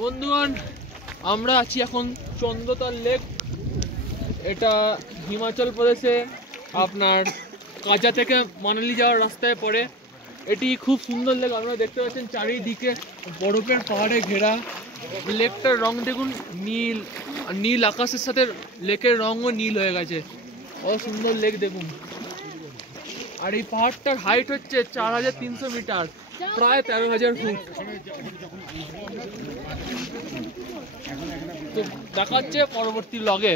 বন্ধুগণ, আমরা আছি এখন চন্দ্রতাল লেক। এটা হিমাচল প্রদেশে আপনার কাজা থেকে মানালি যাওয়ার রাস্তায় পড়ে। এটি খুব সুন্দর লেক। আপনারা দেখতে পাচ্ছেন চারিদিকে বরফের পাহাড়ে ঘেরা। লেকটার রং দেখুন, নীল, নীল আকাশের সাথে লেকের রঙও নীল হয়ে গেছে। কত সুন্দর লেক দেখুন। আর এই পাহাড়টার হাইট হচ্ছে 4300 মিটার, প্রায় 13,000 ফুট। তো দেখাচ্ছে পরবর্তী লগে।